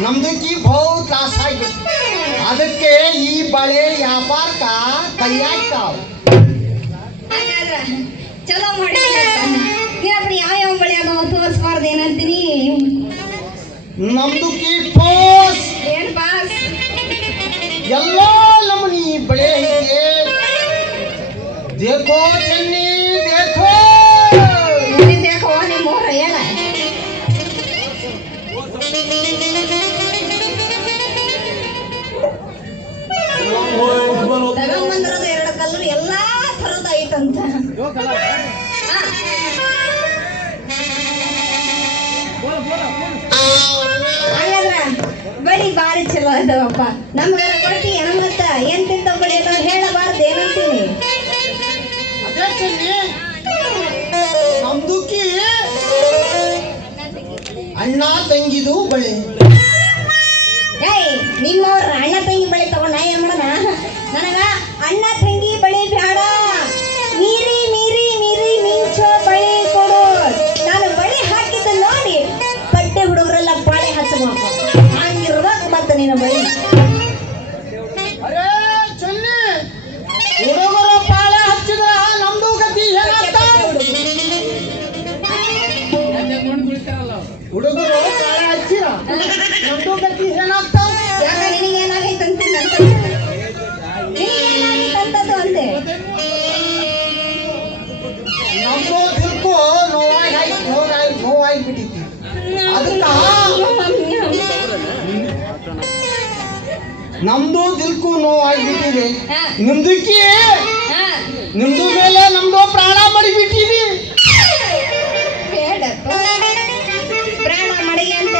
ನಮ್ದಕ್ಕೆ ಬಹು ತ್ರಾಸ ಆಗಿಬಿಟ್ಟು ಅದಕ್ಕೆ ಈ ಬಳೆ ವ್ಯಾಪಾರಕ್ಕ ಕೈ ಹಾಕ್ತಾವ. ಹಾಗಾದ್ರ ಚಲೋ ಮಾಡಿ ದಿನಪಡಿ ಯಾವ ಬಳೆ ಅದಾವ ತೋರಿಸ್ಬಾರ್ದು ಏನಂತೀನಿ. ನಮ್ದಕ್ಕೆ ಪೋಸ್ ಏನ್ ಬಾಸ್ ಎಲ್ಲ ನಮೂನಿ ಬಳೆ ಐತೆ. ದೇಖೋ ಚೆನ್ನಿ ದೇಖೋ ದೇಖೋ ನಿಮ್ಮ ಊರ ಏನ ತಗೊಂಬಂದಿರೋದು 2 ಕಲರ್ ಎಲ್ಲಾ ಥರದ ಐತಂತ. ಹಾಗಾದ್ರ ಬಳಿ ಬಾರಿ ಚಲೋ ಅದಾವಪ್ಪ. ನಮ್ಗಾರ ಕೊಡ್ತೀಯ ನಮ್ಗತ್ತ ಏನ್ ತಿಂತ ಬಳಿ ಅದಾವ ಹೇಳಬಾರ್ದು ಏನಂತೀನಿ. ಅದೇ ಚೆನ್ನಿ ನಮ್ದುಕಿ ಅಣ್ಣ ತಂಗಿದು ಬಳೆ. ಏಯ್ ನಿಮ್ಮವ್ರ ಅಣ್ಣ ತಂಗಿ ಬಳಿ ತಗೊಂಡ ಏನ್ ಮಾಡೋಣ. ನನಗ ಅಣ್ಣ ತಂಗಿ ಬಳಿ ಬೇಡ, ಮೀರಿ ಮೀರಿ ಮೀರಿ ಮಿಂಚೋ ಬಳಿ ಕೊಡು. ನಾನು ಬಳಿ ಹಾಕಿದ್ದ ನೋಡಿ ಬಟ್ಟೆ ಹುಡುಗರೆಲ್ಲ ಬಾಳೆ ಹಚ್ಚಬೇಕು ಹಂಗಿರ್ಬೇಕು ಮತ್ತೆ ನಿನ್ನ ಬಳಿ. ಅರೇ ಚೆನ್ನಿ ಹುಡುಗರು ಪಾಳೆ ಹಚ್ಚಿದ್ರ ನಮ್ದು ಗತಿ ಏನಾಗ್ತ? ಹುಡುಗರು ಪಾಳೆ ಹಚ್ಚಿರ ನಮ್ದು ಗತಿ ಏನಾಗ್ತ? ಯಾಕ ನಿನಗೇನಾಗೈತಂತ ನಿನಗೇನಾಗೈತಂತದ್ದು ಅಂದೆ. ನಮ್ದು ದಿಲ್ಕು ನೋವಾಗ್ಬಿಟ್ಟಿತ್ತು. ಅದಕ್ಕ ನಮ್ದು ದಿಲ್ಕು ನೋವಾಗ್ಬಿಟ್ಟಿದೆ. ನಿಮ್ದು ಮೇಲೆ ನಮ್ದು ಪ್ರಾಣ ಮಡಿಬಿಟ್ಟಿವಿ. ಬೇಡಪ್ಪ ಪ್ರಾಣ ಮಡಿಗೆ ಅಂತ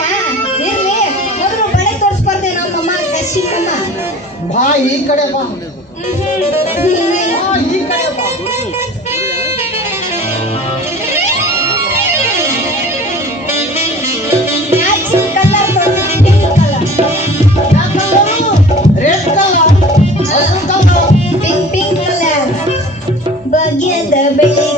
ಇರ್ಲಿ. ಮೊದಲು ಬಳೆ ತೋರಿಸ್ಬಾರ್ದೆ ನಮ್ಮಮ್ಮ ಕಶಿಕಮ್ಮ. ಬಾ ಈ ಕಡೆ ಬಾ, ಬಾ ಈ ಕಡೆ ಬಾ. ಮ್ಯಾಚಿಂಗ್ ಕಲರ್ ತೋರಿಸಿ. Pink colour red colour pink pink colour ಭಾಗ್ಯದ ಬೆಳಿಗ್ಗೆ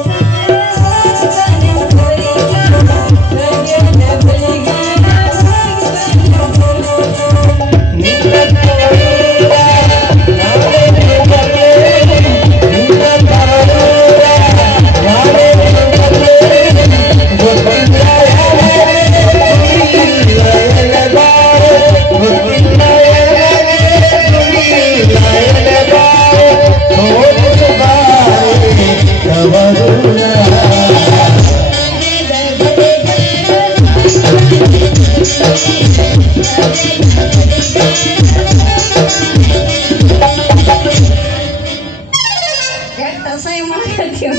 ಅಸಹ್ಯ ಮಾಡಕತ್ತೀವ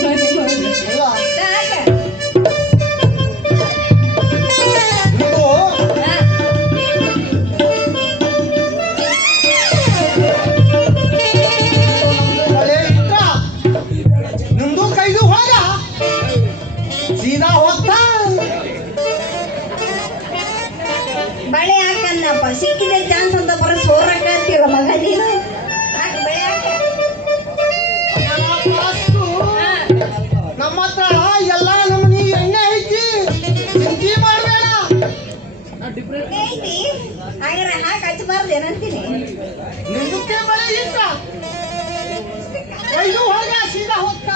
ನಿಮ್ದು ಕೈದು ಹೋಗ ಸೀದಾ ಹೋಗ್ತಾ ಬಳೆ ಹಾಕನ್ನಪ್ಪ. ಸಿಕ್ಕಿದೆ ಚಾನ್ಸ್ ಅಂತ ಬರೋ ಸೋರಕ್ಕಾಗ್ತಿಲ್ಲ ಮಗ ನೀನು. ಹಾಕ ಬಳೆ ಹಾಕ. ನಮ್ಮ ಹತ್ರ ಎಲ್ಲ ನಮೂನಿ ಎಣ್ಣೆ ಐತಿ, ಚಿಂತೆ ಮಾಡಬೇಡ. ಐತಿ ಹಾಗಾದ್ರೆ ಹಾಕಿ ಹಚ್ಚಬಾರ್ದು ಏನಂತೀನಿ. ನಿಂದಕ್ಕೆ ಬಳೆ ಇಷ್ಟ ಕೈದು ಹೋಗ ಸೀದಾ ಹೋಗ್ತಾ.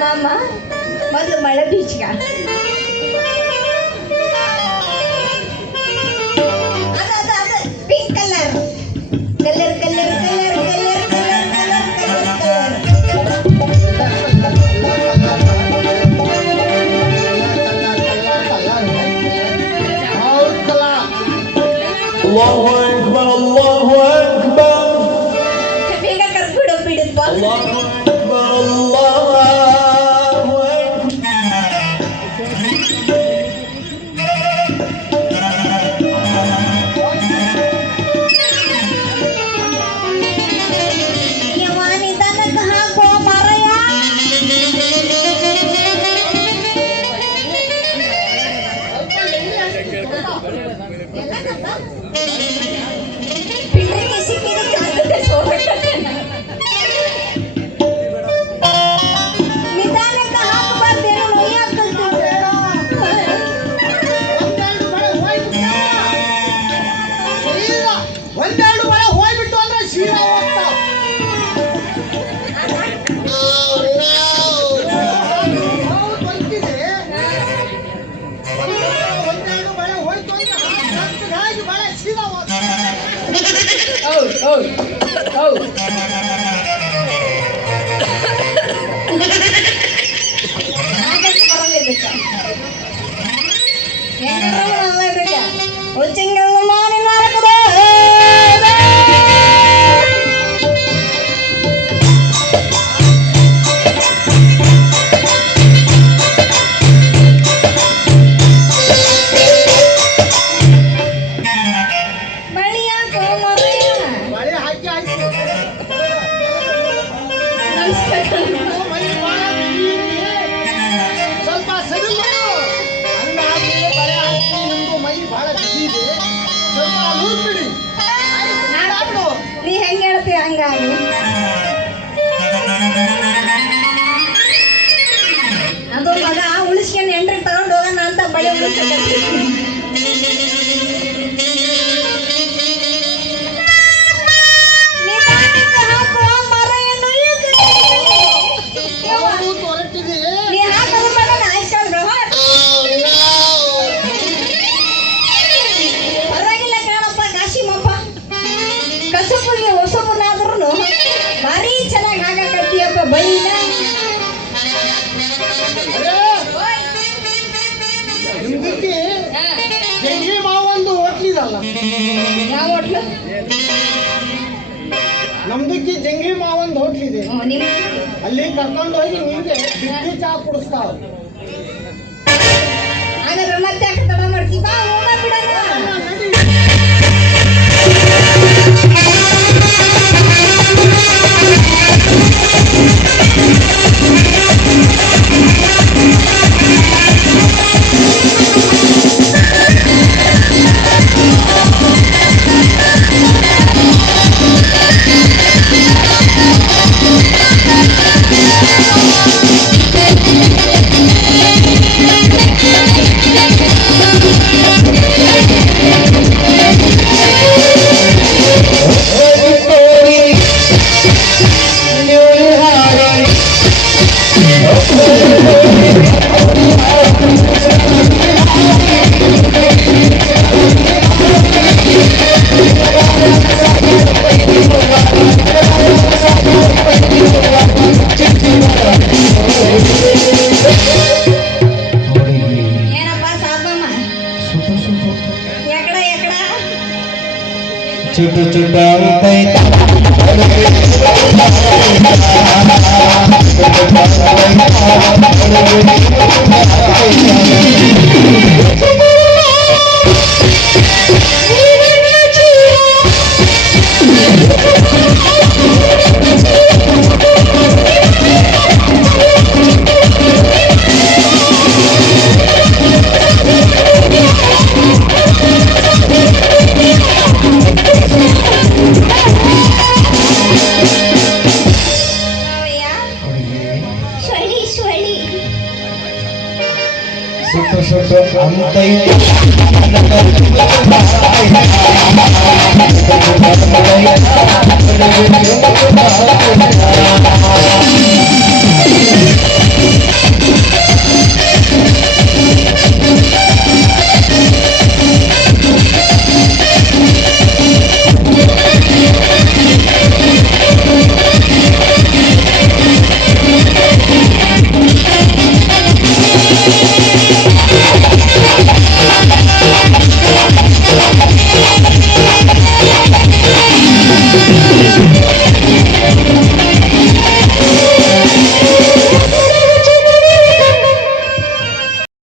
ಮಾಮ ಮೊದಲು ಮಳೆ ಬೀಚ್ಗ ಅದು pink colour colour colour colour colour colour Allahu Akbar, Allahu Akbar. ಬೇಗ ಕರ್ಬಿಡು ಬಿಡಪ್ಪ. Allahu Akbar, Allahu Akbar. ಯವಾನಿ ತನಕ ಹಾಕೋ ಮಾರಯ್ಯ. ಎಲ್ಲದಪ್ಪ ಬಳೆ ಹಾಕಿ ಆಯ್ತು ಮೈ ಭಾಳ ಬಿಗಿ. ಸ್ವಲ್ಪ ಸರಿ ಮಾಡು. ಹಂಗಾಗಿ ಬಳೆ ಹಾಕಿ ನಿಮ್ದು ಮೈ ಭಾಳ ಬಿಗಿ ಇದೆ. ಸ್ವಲ್ಪ ಲೂಸ್ ಬಿಡಿ. ಆಯ್ತು, ನೀ ಹೆಂಗ ಹೇಳ್ತೀಯ ಹಂಗಾಗಿ ಅದು ಮಗ ಉಳಿಸ್ಕೊಂಡು ಎಂಟ್ರಿಗೆ ತಗೊಂಡು ಹೋಗೋಣ ಅಂತ ಬಳಿ ಉಳಿಸ್ಬೇಕಂತ ಹೌದು, ತೊರಟಿದೆ. ನೀ ಹಾಕೋದ್ರ ಮಗ ಆಯ್ಸ್ಕೊಂಡ್ರು ಪರವಾಗಿಲ್ಲ ಕಾಣಪ್ಪ ಕಾಶಿಮಪ್ಪ ಕಸಪುಗೆ ಹೊಸಪುನಾದ್ರೂ ಭಾರಿ ಚೆನ್ನಾಗಿ ಹಾಕಕತ್ತೀಯಪ್ಪ ಬೈನ ನಿಮ್ದಕ್ಕೆ ಜಂಗಿ ಮಾವೊಂದು ಹೋಟ್ಲಿದಲ್ಲ, ಯಾವ ಹೋಟ್ಲು ನಮ್ದಕ್ಕೆ ಜಂಗಿ ಮಾವೊಂದು ಹೋಟ್ಲಿದೆ. ನಿಮ್ ಅಲ್ಲಿ ಕರ್ಕೊಂಡು ಹೋಗಿ ನಿಮ್ಗೆ ಬಿಸಿ ಚಾ ಕುಡಿಸ್ತಾವ. ಹಾಗಾದ್ರೆ ಮತ್ತೆ ಯಾಕೆ ತಡ ಮಾಡ್ತೀವಿ ಬಾ ಹೋಗ ಬಿಡೋಣ ನಡಿ. ಏನಪ್ಪ ಸಾಬಮ್ಮ ಎಕಡ ಎಕಡ ಚುಟು ಚುಟ ಅಂತೈತ ಸ್ವಳಿ ಸ್ವಳಿ ಸುಟ್ಟು ಸುಟ್ಟು ಅಂತೈತ